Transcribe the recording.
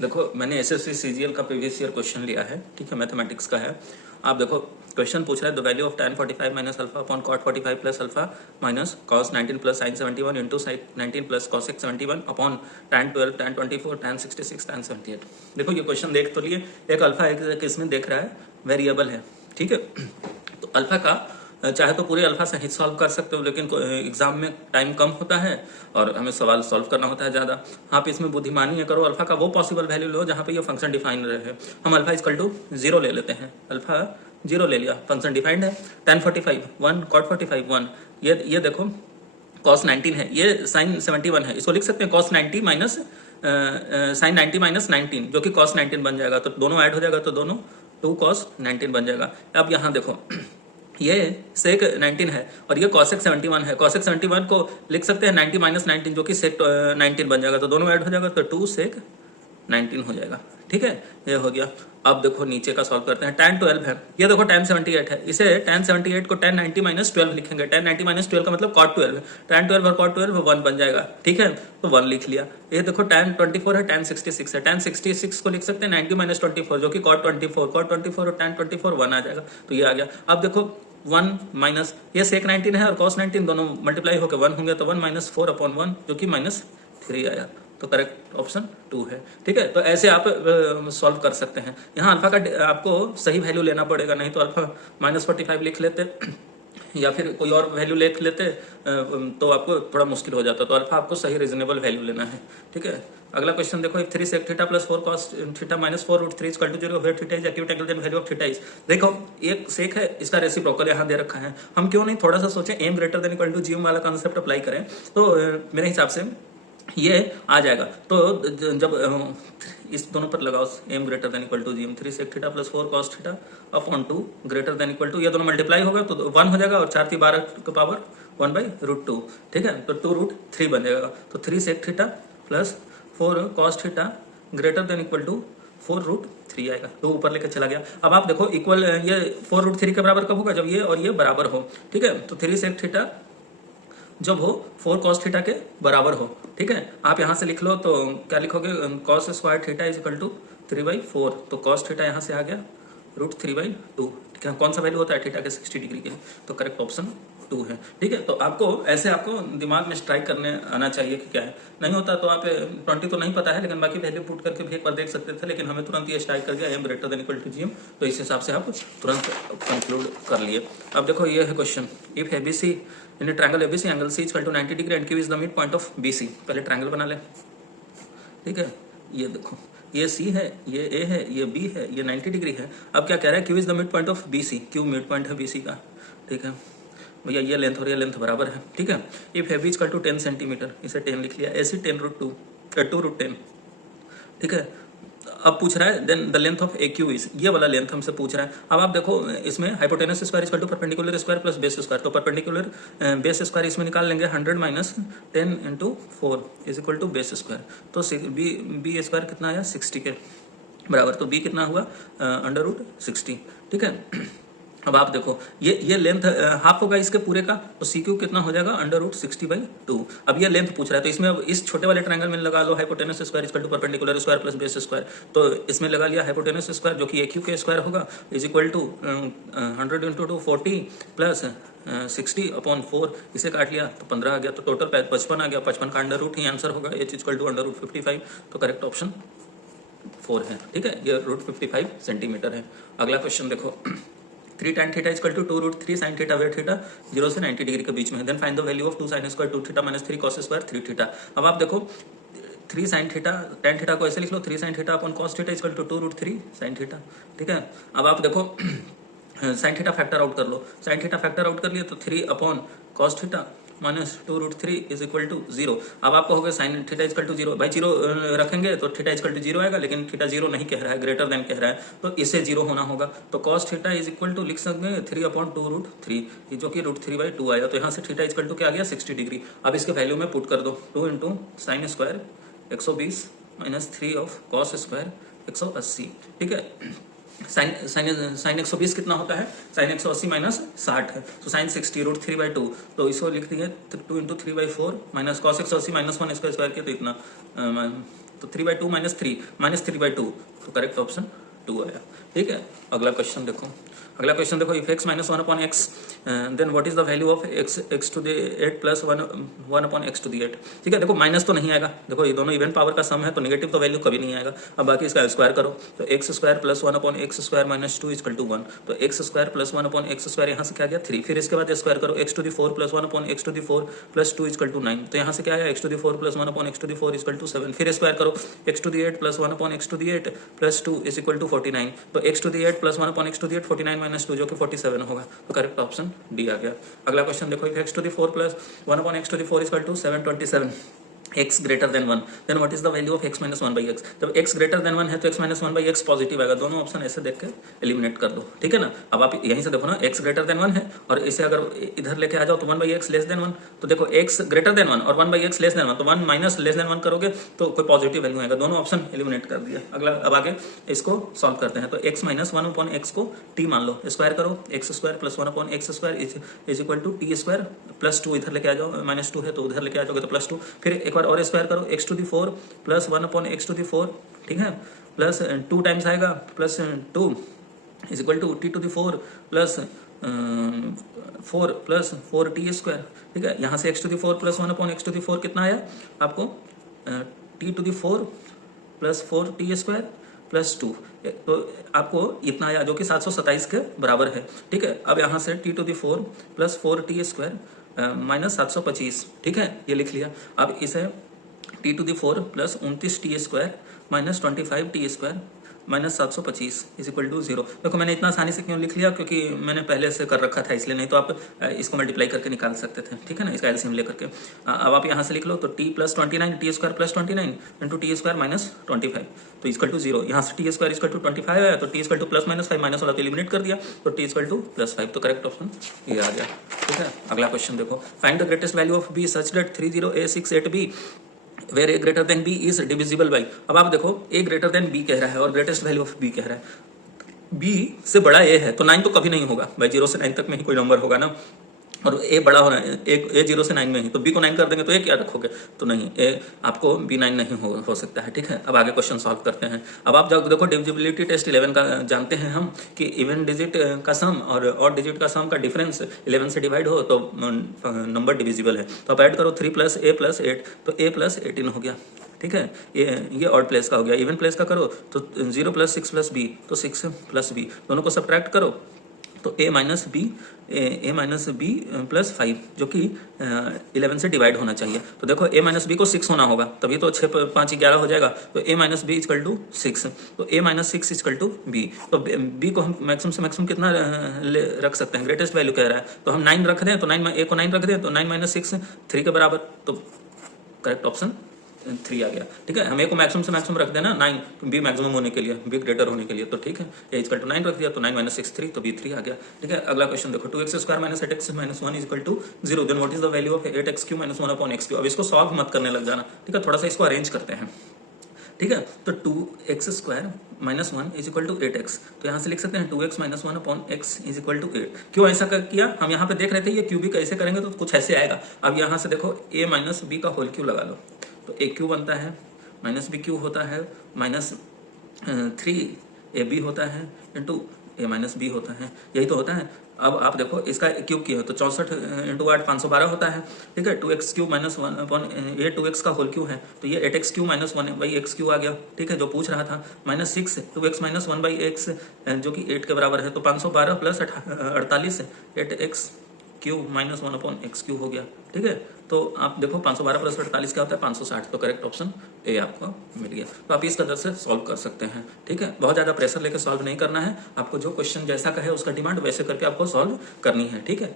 देखो मैंने SSC CGL का प्रीवियस ईयर क्वेश्चन लिया है, ठीक है, मैथमेटिक्स का है। आप देखो क्वेश्चन पूछ रहा है the value of tan 45 minus alpha upon cot 45 plus alpha minus cos 19 plus sin 71 into sin 19 plus cos 71 upon tan 12 tan 24 tan 66 tan 78। देखो ये क्वेश्चन देख तो लिए, एक अल्फा एक इसमें देख रहा है वेरिएबल है, ठीक है। तो अल्फा का चाहे तो पूरे अल्फा सहित सॉल्व कर सकते हो, लेकिन एग्जाम में टाइम कम होता है और हमें सवाल सॉल्व करना होता है ज़्यादा। आप इसमें बुद्धिमानी है करो, अल्फा का वो पॉसिबल वैल्यू लो जहाँ पे ये फंक्शन डिफाइन रहे। हम अल्फा इक्वल टू 0 ले लेते हैं, अल्फा 0 ले लिया, फंक्शन डिफाइंड है। tan 45 1, cot 45 1, ये देखो cos 19 है, ये sin 71 है, इसको लिख सकते हैं cos 90 माइनस sin 90 माइनस 19 जो कि cos 19 बन जाएगा। तो दोनों ऐड हो जाएगा तो दोनों 2 cos 19 बन जाएगा। अब यहाँ देखो ये sec 19 है और ये cosec 71 है। cosec 71 को लिख सकते हैं 90 माइनस 19 जो कि sec 19 बन जाएगा। तो दोनों ऐड हो जाएगा तो 2 sec 19 हो जाएगा, ठीक है, ये हो गया। अब देखो नीचे का सॉल्व करते हैं। tan 12 है, ये देखो tan 78 है, इसे tan 78 को tan 90 माइनस 12 लिखेंगे। tan 90 माइनस 12 का मतलब cot 12 है, tan 12 और cot 12 1 बन जाएगा, ठीक है, तो 1 लिख लिया। ये देखो tan 24 है, tan 66 है, tan 66 को लिख सकते हैं 90 माइनस 24 जो कि cot 24 और tan 24 1 आ जाएगा, तो ये आ गया। अब देखो 1 माइनस ये sec 19 है और cos 19 दोनों मल्टीप्लाई होकर 1 होंगे तो 1 माइनस 4 अपॉन 1 जो कि माइनस 3 आया, तो करेक्ट ऑप्शन 2 है, ठीक है। तो ऐसे आप सॉल्व कर सकते हैं। यहाँ अल्फा का आपको सही वैल्यू लेना पड़ेगा, नहीं तो अल्फा माइनस 45 लिख लेते या फिर कोई और वैल्यू लिख लेते तो आपको थोड़ा मुश्किल हो जाता। तो अल्फा आपको सही रीजनेबल वैल्यू लेना है, ठीक है। अगला क्वेश्चन देखो, if 3 sec theta plus 4 cos theta minus 4 root 3 equal to 0 where theta is acute angle then value of theta is. देखो एक सेक है, इसका रेसिप्रोकल यहाँ दे रखा है, हम क्यों नहीं थोड़ा सा सोचें m greater than equal to gm वाला कॉन्सेप्ट अप्लाई करें, तो मेरे हिसाब से ये आ जाएगा। तो जब इस दोनों पर लगाओ m greater than equal to gm 3 sec theta plus 4 cos theta upon 2 greater than equal to, ये दोनों मल्टीप्लाई होगा तो 1 हो जाएगा और 4 × 12 का पावर 1/√2, ठीक है, तो 2√3 बन जाएगा। तो 3 sec theta plus 4 cos theta greater than equal to 4√3 आएगा, तो ऊपर लेकर चला गया। अब आप देखो इक्वल ये 4√3 के बराबर कब होगा, जब ये और ये बराबर हो, ठीक है। तो 3 sec थीटा जब हो 4 cos थीटा के बराबर हो, ठीक है। आप यहाँ से लिख लो तो क्या लिखोगे, cos square theta is equal to 3/4, तो cos थीटा यहाँ से आ गया √3/2, ठीक है। कौन सा वैल्यू होता है थीटा के 60 डिग्री के, तो करेक्ट ऑप्शन 2 है, ठीक है। तो आपको ऐसे आपको दिमाग में स्ट्राइक करने आना चाहिए कि क्या है, नहीं होता तो आप 20 तो नहीं पता है लेकिन बाकी वैल्यू पुट करके भी एक बार देख सकते थे, लेकिन हमें तुरंत ये स्ट्राइक कर गया m greater than equal to gm, तो इस हिसाब से आप तुरंत कंक्लूड कर लिए। अब देखो ये है question, if ABC in triangle ABC angle C equal to 90 degree and Q is the mid point of BC। पहले ट्रायंगल बना ले, ठीक है। ये देखो ये C है, ये A है, ये B है, ये 90 डिग्री है। अब क्या कह रहा है, Q is the mid point of BC, Q mid point है BC का, ठीक है भैया। ये लेंथ और ये लेंथ बराबर है, ठीक है। If AB equal to 10 centimetre, इसे 10 लिख लिया, AC 10√2 2√10, ठीक है। अब पूछ रहा है then the length of AQ is, ये वाला लेंथ हमसे पूछ रहा है। अब आप देखो इसमें hypotenuse square equal to perpendicular square plus base square, तो परपेंडिकुलर बेस स्क्वायर इसमें निकाल लेंगे 100 minus 10 × 4 is equal to base square, तो बी स्क्वायर कितना आया 60 के बराबर, तो बी कितना हुआ √60, ठीक है। अब आप देखो ये लेंथ हाफ होगा इसके पूरे का, तो CQ कितना हो जाएगा √60/2। अब ये लेंथ पूछ रहा है, तो इसमें अब इस छोटे वाले ट्रायंगल में लगा लो hypotenuse square equal to perpendicular square plus base square, तो इसमें लगा लिया हाइपोटेनस स्क्वायर जो कि AQ के स्क्वायर होगा is equal to 100 × 2 40 plus 60 upon 4, इसे काट लिया तो 15 आ गया, तो टोटल 55 आ गया, 55 का अंडर रूट ही आंसर होगा, h इक्वल टू √55, तो करेक्ट ऑप्शन 4 है, ठीक है। ये √55 सेंटीमीटर है। अगला क्वेश्चन देखो, 3 tan theta equal to 2√3 sin theta where theta 0 से 90 डिग्री के बीच में है, then find the value of 2 sin square 2 theta minus 3 cos square 3 theta. अब आप देखो 3 sin थीटा tan थीटा को ऐसे लिख लो, 3 sin theta upon cos theta equal to 2√3 sin theta, ठीक है। अब आप देखो sin थीटा फैक्टर आउट कर लो, sin थीटा फैक्टर आउट कर लिए तो 3 अपॉन cos theta minus 2√3 is equal to 0। अब आपको होगा साइन थीटा इक्वल टू 0, भाई 0 रखेंगे तो थीटा इक्वल टू 0 आएगा, लेकिन थीटा 0 नहीं कह रहा है, ग्रेटर देन कह रहा है, तो इसे 0 होना होगा। तो cos theta is equal to लिख सकते हैं 3 अपॉन 2√3, जो कि √3/2 आया, तो यहाँ से थीटा इक्वल टू क्या आ गया 60 डिग्री। अब इसके वैल्यू में पुट कर दो, 2 × sin square 120 minus 3 of cos square 180, ठीक है। साइन 120 कितना होता है, साइन 180 माइनस 60 है, तो साइन 60 √3/2, तो इसको लिख देंगे 2 × 3/4 माइनस cos 180 माइनस 1 इसका स्क्वायर किया तो इतना तो 3/2 माइनस 3/2, तो करेक्ट ऑप्शन 2 आया। ठीक है, अगला क्वेश्चन देखो, if x minus 1/x then what is the value of x to the 8 plus 1/x to the 8। ठीक है, देखो माइनस तो नहीं आएगा, देखो ये दोनों इवन पावर का सम है तो नेगेटिव तो वैल्यू कभी नहीं आएगा। अब बाकी इसका स्क्वायर करो, तो x square plus 1/x square minus 2 equal to 1, तो x square plus 1/x square यहाँ से क्या गया 3, फिर इसके बाद स्क्वायर करो x to the 4 plus 1/x to the 4 plus 2 equal to 9, तो यहाँ से क्या आया x to the 4 plus 1/x to the 4 equal to 7, फिर स्क्वायर करो x to the 8 plus 1/x to the 8 plus 2 is equal to 49, तो x to the 8 plus 1/x to the 8 49 minus 2 जो कि 47 होगा, तो करेक्ट ऑप्शन डी आ गया। अगला question देखो, if x to the 4 plus 1/x to the 4 equal to 727 x greater than 1 then what is the value of x minus 1/x। जब x greater than 1 है तो x माइनस 1/x पॉजिटिव आएगा, दोनों option ऐसे देख के eliminate कर दो। ठीक है ना, अब आप यहीं से देखो ना, x ग्रेटर देन 1 है और इसे अगर इधर लेके आ जाओ तो 1/x लेस देन 1, तो देखो x ग्रेटर देन 1 और 1/x लेस देन 1, तो 1 माइनस लेस देन 1 करोगे तो कोई पॉजिटिव वैल्यू आएगा, दोनों ऑप्शन एलिमिनेट कर दिया। अगला अब आगे इसको सॉल्व करते हैं, तो x माइनस 1/x को t मान लो, स्क्वायर करो x square plus 1/x square is equal to t square plus 2, इधर लेके आ जाओ माइनस 2 है तो उधर लेके आ जाओगे तो प्लस 2, फिर एक बार और स्क्वायर करो x to the 4 plus 1/x to the 4, ठीक है, प्लस 2 टाइम्स आएगा plus 2 is equal to t to the 4 plus 4 plus 4t square. ठीक है, यहाँ से x to the 4 plus 1/x to the 4 कितना आया आपको, t to the 4 plus 4t square plus 2, तो आपको इतना आया जो कि 727 के बराबर है। ठीक है, अब यहाँ से t to the 4 plus 4t square minus 725, ठीक है, ये लिख लिया। अब इसे t to the 4 plus 29t square minus 25t square minus 725 is equal to 0। देखो मैंने इतना आसानी से क्यों लिख लिया, क्योंकि मैंने पहले से कर रखा था इसलिए, नहीं तो आप इसको मल्टीप्लाई करके निकाल सकते थे। ठीक है ना, इसका एलसीएम लेकर के अब आप यहाँ से लिख लो, तो t plus 29 T square plus 29 into T square minus 25 तो इक्वल टू 0। यहाँ से टी स्क्वायर इक्वल टू 25 आया तो T स्क्वल two plus minus 5 minus वाला तो एलिमिनेट कर दिया, तो टी स्क्वल टू प्लस 5, तो करेक्ट ऑप्शन ये आ गया। ठीक है, अगला क्वेश्चन देखो, find the greatest value of b such that 30a68b where a greater than b is divisible by. अब आप देखो a ग्रेटर देन b कह रहा है और ग्रेटेस्ट वैल्यू ऑफ b कह रहा है, b से बड़ा a है तो 9 तो कभी नहीं होगा भाई, 0 से 9 तक में ही कोई नंबर होगा ना, और a बड़ा हो रहा है, a 0 से 9 में ही, तो b को 9 कर देंगे तो a क्या रखोगे, तो नहीं, a आपको b 9 नहीं हो सकता है। ठीक है, अब आगे क्वेश्चन सॉल्व करते हैं। अब आप जब देखो डिविजिबिलिटी टेस्ट 11 का जानते हैं हम कि इवन डिजिट का सम और ऑड डिजिट का सम का डिफरेंस 11 से डिवाइड हो तो नंबर डिविजिबल है, तो आप ऐड करो 3 प्लस a प्लस 8 तो a प्लस 18 हो गया। ठीक है, ये ऑड प्लेस का हो गया। इवन प्लेस का करो तो 0 प्लस 6 प्लस b तो 6 प्लस b, दोनों को सब्ट्रैक्ट करो तो a माइनस बी प्लस 5 जो कि 11 से डिवाइड होना चाहिए। तो देखो a माइनस बी को 6 होना होगा, तभी तो 6 5 11 हो जाएगा, तो a minus b equal to 6, तो a minus 6 equal to b, तो b को हम मैक्सिमम से मैक्सिमम कितना रख सकते हैं, ग्रेटेस्ट वैल्यू कह रहा है तो हम 9 रख दें, तो 9 a को 9 रख दें तो 9 माइनस 6 3 के बराबर, तो करेक्ट ऑप्शन 3 आ गया। ठीक है, हम ए को मैक्सिमम से मैक्सिमम रख देना 9, बी मैक्सिमम होने के लिए, बी ग्रेटर होने के लिए, तो ठीक है, ए इक्वल टू 9 रख दिया तो 9 माइनस 6 3, तो बी 3 आ गया। ठीक है, अगला क्वेश्चन देखो, 2x square minus 8x minus 1 equal to 0 then what is the value of 8x cube minus 1 upon x cube. अब इसको सॉल्व मत करने लग जाना, ठीक है, थोड़ा सा इसको अरेंज करते हैं। ठीक है, तो 2x square minus 1 is equal to 8x, तो यहाँ से लिख सकते हैं 2x minus 1 upon x is equal to 8। क्यों ऐसा किया, हम यहाँ पे देख रहे थे ये क्यू भी कैसे करेंगे तो कुछ ऐसे आएगा। अब यहाँ से देखो a माइनस बी का होल क्यू लगा लो, तो a क्यू बनता है माइनस बी क्यू होता है माइनस 3ab होता है इंटू a माइनस बी होता है, यही तो होता है। अब आप देखो इसका क्यूब किया तो 64 इंटू 8 512 होता है। ठीक है, 2x क्यू माइनस 1 अपॉन ये 2x का होल क्यू है तो ये 8x cube minus 1 by x cube आ गया। ठीक है, जो पूछ रहा था minus 6 2x minus 1 by x जो कि 8 के बराबर है, तो 512 plus 48 8x cube minus 1 upon x Q हो गया। ठीक है, तो आप देखो 512 प्लस 48 क्या होता है 560, तो करेक्ट ऑप्शन ए आपको मिल गया। तो आप इस कदर से सॉल्व कर सकते हैं। ठीक है, बहुत ज़्यादा प्रेशर लेकर सॉल्व नहीं करना है, आपको जो क्वेश्चन जैसा कहे उसका डिमांड वैसे करके आपको सॉल्व करनी है। ठीक है,